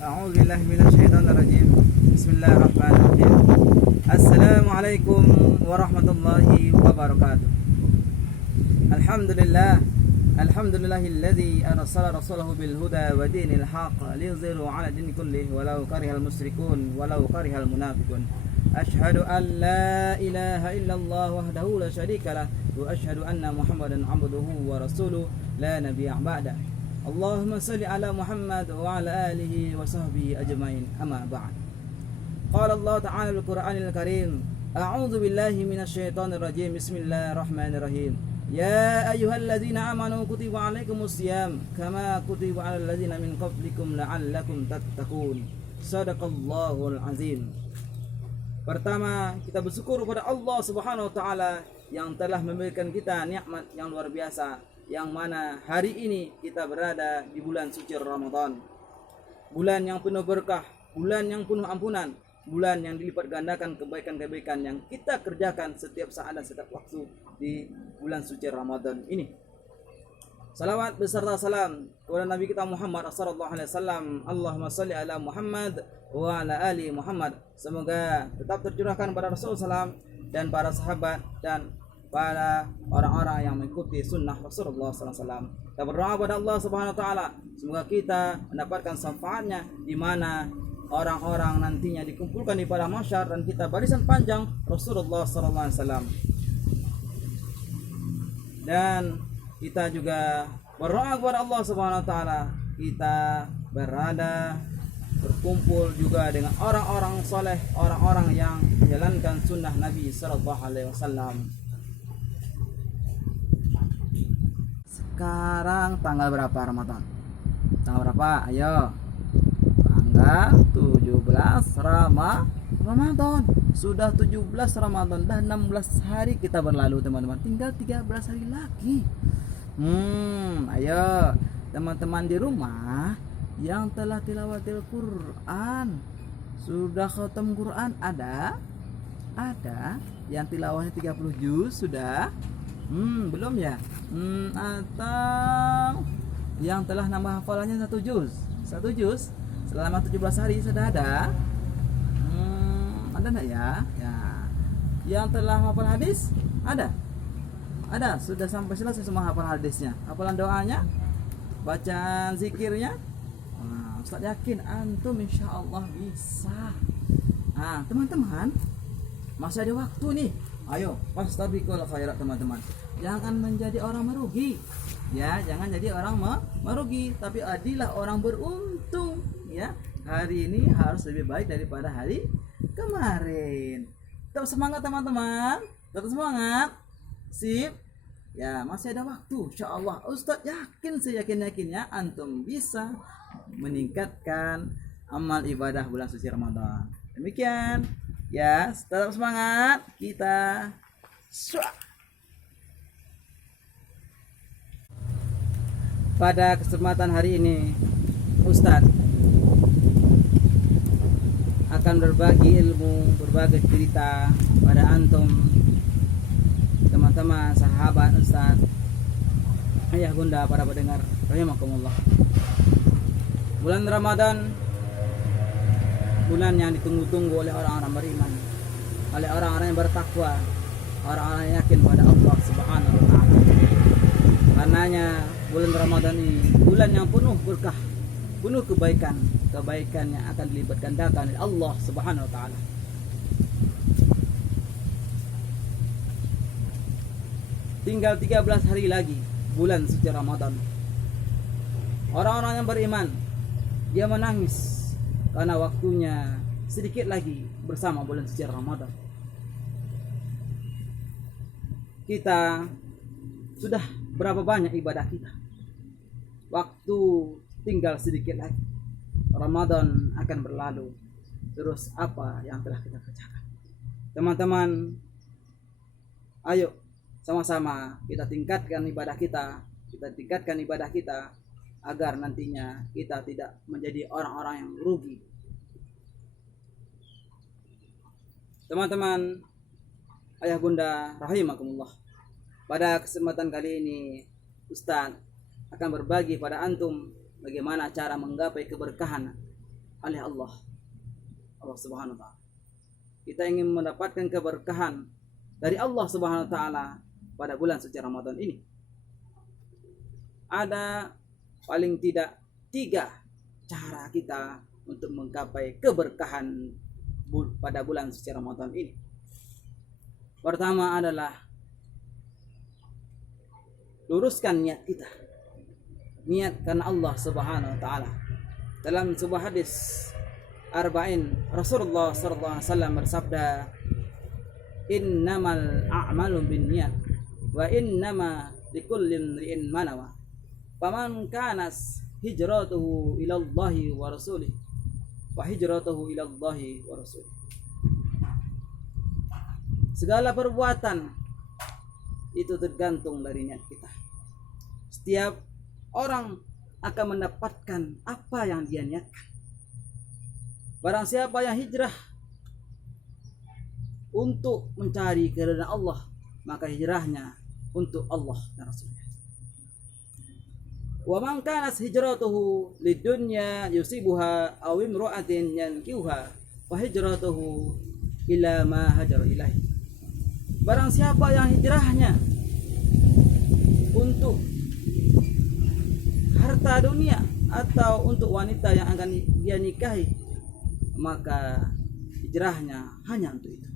A'udzubillahi minasyaitonirrajim. Bismillahirrahmanirrahim. Assalamualaikum warahmatullahi wabarakatuh. Alhamdulillah. Alhamdulillahilladzi arsala rasulahu bil huda wa dinil haqq liyuzhiru 'ala dini kullih walau karihal musyrikun walau karihal munafiqun. Asyhadu an la ilaha illallah wahdahu la syarikalah wa asyhadu anna Muhammadan 'abduhu wa rasuluhu la nabiyya ba'da. Allahumma salli ala Muhammad wa ala alihi wa sahbihi ajmain. Amma ba'd. Qala Allah ta'ala fil Qur'anil Karim, a'udzu billahi minasyaitonir rajim. Bismillahirrahmanirrahim. Ya ayyuhalladzina amanu kutiba 'alaikumus syiyam kama kutiba 'alal ladzina min qablikum la'allakum tattaqun. Shadaqallahul azim. Pertama, kita bersyukur kepada Allah Subhanahu wa taala yang telah memberikan kita nikmat yang luar biasa, yang mana hari ini kita berada di bulan suci Ramadan. Bulan yang penuh berkah, bulan yang penuh ampunan, bulan yang dilipat gandakan kebaikan-kebaikan yang kita kerjakan setiap saat dan setiap waktu di bulan suci Ramadan ini. Salawat beserta salam kepada Nabi kita Muhammad sallallahu alaihi wasallam. Allahumma shalli ala Muhammad wa ala ali Muhammad. Semoga tetap tercurahkan pada Rasulullah SAW dan para sahabat dan para orang-orang yang mengikuti sunnah Rasulullah SAW. Kita berdoa kepada Allah Subhanahu Wa Taala, semoga kita mendapatkan syafaatnya, di mana orang-orang nantinya dikumpulkan di padang mahsyar dan kita barisan panjang Rasulullah SAW. Dan kita juga berdoa kepada Allah Subhanahu Wa Taala, kita berada berkumpul juga dengan orang-orang soleh, orang-orang yang menjalankan sunnah Nabi Sallallahu Alaihi Wasallam. Sekarang tanggal berapa Ramadan? Tanggal berapa? Ayo. Tanggal 17 Ramadan. Sudah 17 Ramadan, dah 16 hari kita berlalu teman-teman. Tinggal 13 hari lagi. Ayo teman-teman di rumah yang telah tilawatil Quran, sudah khatam Quran ada? Ada. Yang tilawahnya 30 juz sudah? Belum ya? Atau yang telah nambah hafalannya 1 juz selama 17 hari sudah ada? Ada enggak ya? Ya. Yang telah hafal hadis ada? Ada, sudah sampai selesai semua hafal hadisnya. Hafalan doanya, bacaan zikirnya. Ustaz yakin antum insyaallah bisa. Teman-teman, masih ada waktu nih. Ayo, fastabiqul khairat teman-teman. Jangan menjadi orang merugi. Ya, jangan jadi orang merugi, tapi adilah orang beruntung, ya. Hari ini harus lebih baik daripada hari kemarin. Tetap semangat teman-teman. Tetap semangat. Sip. Ya, masih ada waktu insyaallah. Ustaz yakin, seyakin-yakinnya antum bisa meningkatkan amal ibadah bulan suci Ramadan. Demikian. Ya, tetap semangat. Kita pada kesempatan hari ini Ustaz akan berbagi ilmu, berbagi cerita pada antum, teman-teman, sahabat Ustaz, ayah bunda, para pendengar rahimakumullah. Bulan Ramadan, bulan yang ditunggu-tunggu oleh orang-orang beriman, oleh orang-orang yang bertakwa, orang-orang yang yakin pada Allah Subhanahu wa taala. Karenanya bulan Ramadan ini bulan yang penuh berkah, penuh kebaikan yang akan dilipat gandakan oleh Allah Subhanahu wa taala. Tinggal 13 hari lagi bulan suci Ramadan. Orang-orang yang beriman, dia menangis karena waktunya sedikit lagi bersama bulan suci Ramadan. Kita sudah berapa banyak ibadah kita? Waktu tinggal sedikit lagi. Ramadan akan berlalu. Terus apa yang telah kita kerjakan? Teman-teman, ayo sama-sama kita tingkatkan ibadah kita. Kita tingkatkan ibadah kita agar nantinya kita tidak menjadi orang-orang yang rugi. Teman-teman, ayah bunda rahimakumullah, pada kesempatan kali ini Ustaz akan berbagi pada antum bagaimana cara menggapai keberkahan oleh Allah Subhanahu wa taala. Kita ingin mendapatkan keberkahan dari Allah Subhanahu wa taala pada bulan suci Ramadan ini. Ada paling tidak 3 cara kita untuk menggapai keberkahan pada bulan suci Ramadan ini. Pertama adalah luruskan niat kita. Niat karena Allah Subhanahu wa taala. Dalam sebuah hadis Arba'in, Rasulullah sallallahu alaihi wasallam bersabda, "Innamal a'malu binniyat wa innama likulli imri'in ma nawa. Faman kanas hijratuhu ila Allahi wa rasulih wa hijratuhu ila Allahi wa rasulih." Segala perbuatan itu tergantung dari niat kita. Setiap orang akan mendapatkan apa yang dia niatkan. Barang siapa yang hijrah untuk mencari keridhaan Allah, maka hijrahnya untuk Allah dan Rasulnya. Wa man kanat hijratuhu lidunya yusibuha aw imra'atin yankihuha fa hijratuhu ila ma hajara ilaihi. Barang siapa yang hijrahnya untuk harta dunia atau untuk wanita yang akan dia nikahi, maka hijrahnya hanya untuk itu.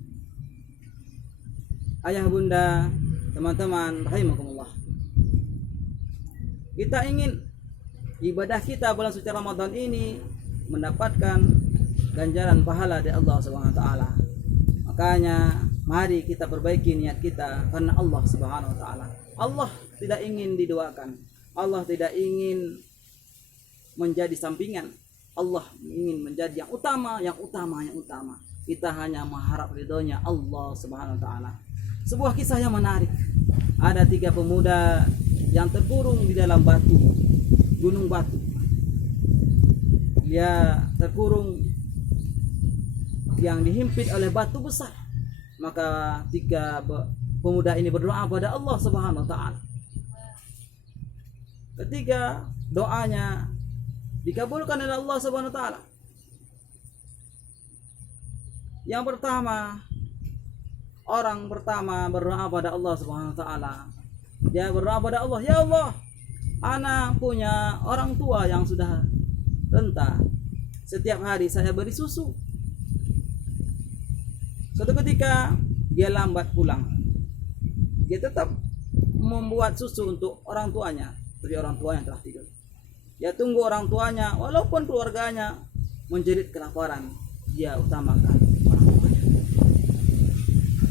Ayah bunda, teman-teman rahimakumullah, kita ingin ibadah kita bulan suci Ramadan ini mendapatkan ganjaran pahala dari Allah Subhanahu wa taala. Makanya mari kita perbaiki niat kita karena Allah Subhanahu wa taala. Allah tidak ingin didoakan. Allah tidak ingin menjadi sampingan. Allah ingin menjadi yang utama. Kita hanya mengharap ridhonya Allah Subhanahu wa taala. Sebuah kisah yang menarik. Ada 3 pemuda yang terkurung di dalam batu, gunung batu. Dia terkurung yang dihimpit oleh batu besar. Maka 3 pemuda ini berdoa pada Allah Subhanahu wa taala. Ketiga doanya dikabulkan oleh Allah Subhanahu wa taala. Yang pertama, orang pertama berdoa pada Allah Subhanahu wa taala. Dia berdoa pada Allah, "Ya Allah, ana punya orang tua yang sudah renta. Setiap hari saya beri susu. Suatu ketika dia lambat pulang. Dia tetap membuat susu untuk orang tuanya, tapi orang tuanya telah tidur. Dia tunggu orang tuanya, walaupun keluarganya menjerit kelaparan, dia utamakan orang tuanya.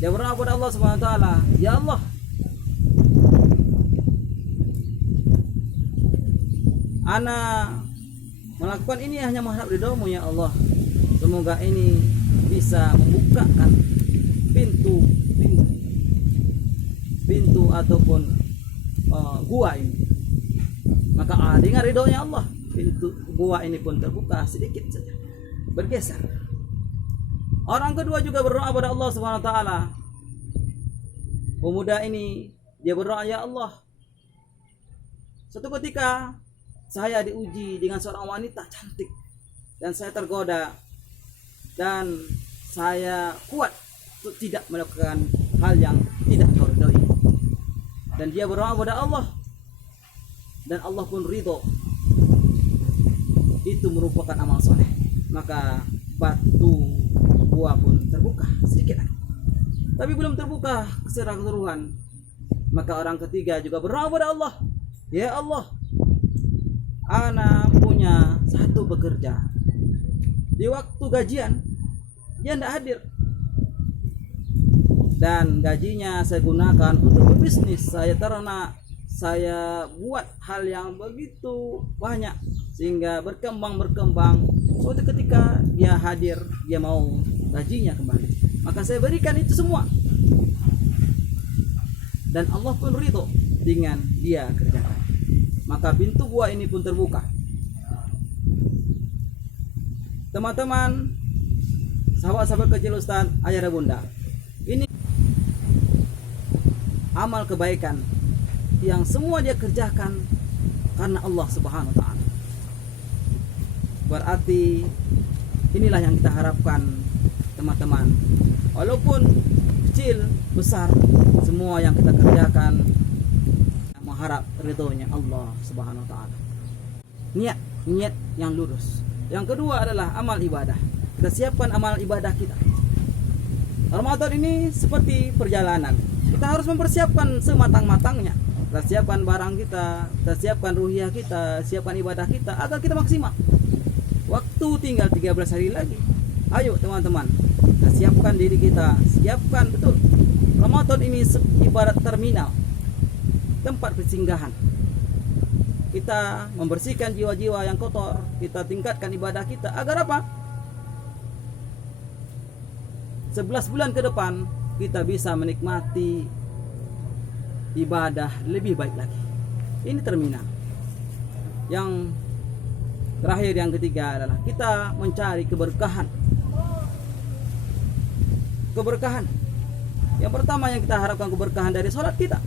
Dia berdoa kepada Allah Subhanahu wa taala, "Ya Allah, ana melakukan ini hanya mengharap ridho-Mu ya Allah. Semoga ini bisa membukakan pintu ataupun gua ini." Maka dengan ridhonya Allah, pintu gua ini pun terbuka sedikit saja, bergeser. Orang kedua juga berdoa pada Allah Subhanahu wa taala. Pemuda ini dia berdoa, "Ya Allah, suatu ketika saya diuji dengan seorang wanita cantik dan saya tergoda dan saya kuat untuk tidak melakukan hal yang tidak Kau ridhoi." Dan dia berdoa pada Allah, dan Allah pun ridho. Itu merupakan amal soleh. Maka batu gua pun terbuka sedikit lagi, tapi belum terbuka secara keseluruhan. Maka orang ketiga juga berdoa kepada Allah, "Ya Allah, ana punya satu pekerja. Di waktu gajian dia tidak hadir, dan gajinya saya gunakan untuk berbisnis. Saya ternak, saya buat hal yang begitu banyak sehingga berkembang. Suatu ketika dia hadir, dia mau gajinya kembali, maka saya berikan itu semua, dan Allah pun ridho dengan dia kerjakan. Maka pintu gua ini pun terbuka." Teman-teman, sahabat-sahabat kecil Ustaz, ayah dan bunda, ini amal kebaikan yang semua dia kerjakan karena Allah Subhanahu wa taala. Berarti inilah yang kita harapkan teman-teman. Walaupun kecil, besar, semua yang kita kerjakan mengharap ridhonya Allah Subhanahu wa taala. Niat yang lurus. Yang kedua adalah amal ibadah. Kita siapkan amal ibadah kita. Ramadan ini seperti perjalanan. Kita harus mempersiapkan sematang-matangnya. Kita siapkan barang kita siapkan ruhiyah kita, siapkan ibadah kita agar kita maksimal. Waktu tinggal 13 hari lagi. Ayo teman-teman, kita siapkan diri kita, siapkan betul. Ramadan ini ibarat terminal, tempat persinggahan. Kita membersihkan jiwa-jiwa yang kotor, kita tingkatkan ibadah kita agar apa? 11 bulan ke depan kita bisa menikmati ibadah lebih baik lagi. Ini terminal. Yang terakhir, yang ketiga adalah kita mencari keberkahan. Keberkahan. Yang pertama yang kita harapkan keberkahan dari sholat kita.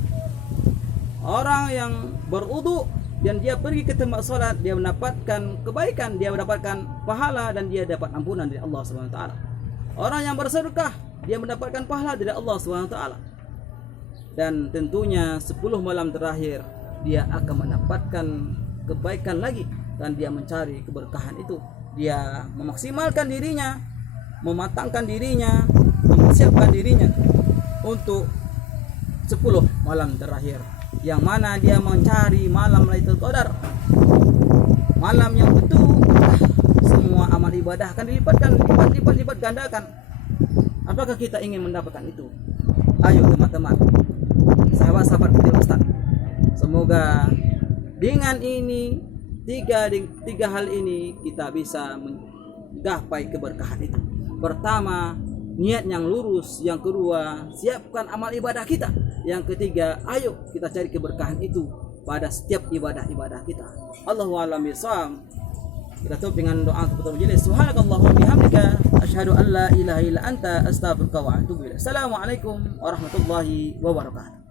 Orang yang berwudu dan dia pergi ke tempat sholat, dia mendapatkan kebaikan, dia mendapatkan pahala, dan dia dapat ampunan dari Allah Subhanahu wa taala. Orang yang bersedekah, dia mendapatkan pahala dari Allah Subhanahu wa taala. Dan tentunya 10 malam terakhir dia akan mendapatkan kebaikan lagi, dan dia mencari keberkahan itu. Dia memaksimalkan dirinya, mematangkan dirinya, mempersiapkan dirinya untuk 10 malam terakhir, yang mana dia mencari malam Lailatul Qadar, malam yang betul semua amal ibadah akan lipat gandakan. Apakah kita ingin mendapatkan itu? Ayo teman-teman, sahabat-sahabat kecil Ustaz, semoga dengan ini tiga hal ini kita bisa menggapai keberkahan itu. Pertama, niat yang lurus. Yang kedua, siapkan amal ibadah kita. Yang ketiga, ayo kita cari keberkahan itu pada setiap ibadah-ibadah kita. Allahu a'lam bishawab. Kita tutup dengan doa kepada majelis. Subhanakallahumma bihamdika asyhadu an la ilaha illa anta astaghfiruka wa atubu ilaik. Assalamualaikum warahmatullahi wabarakatuh.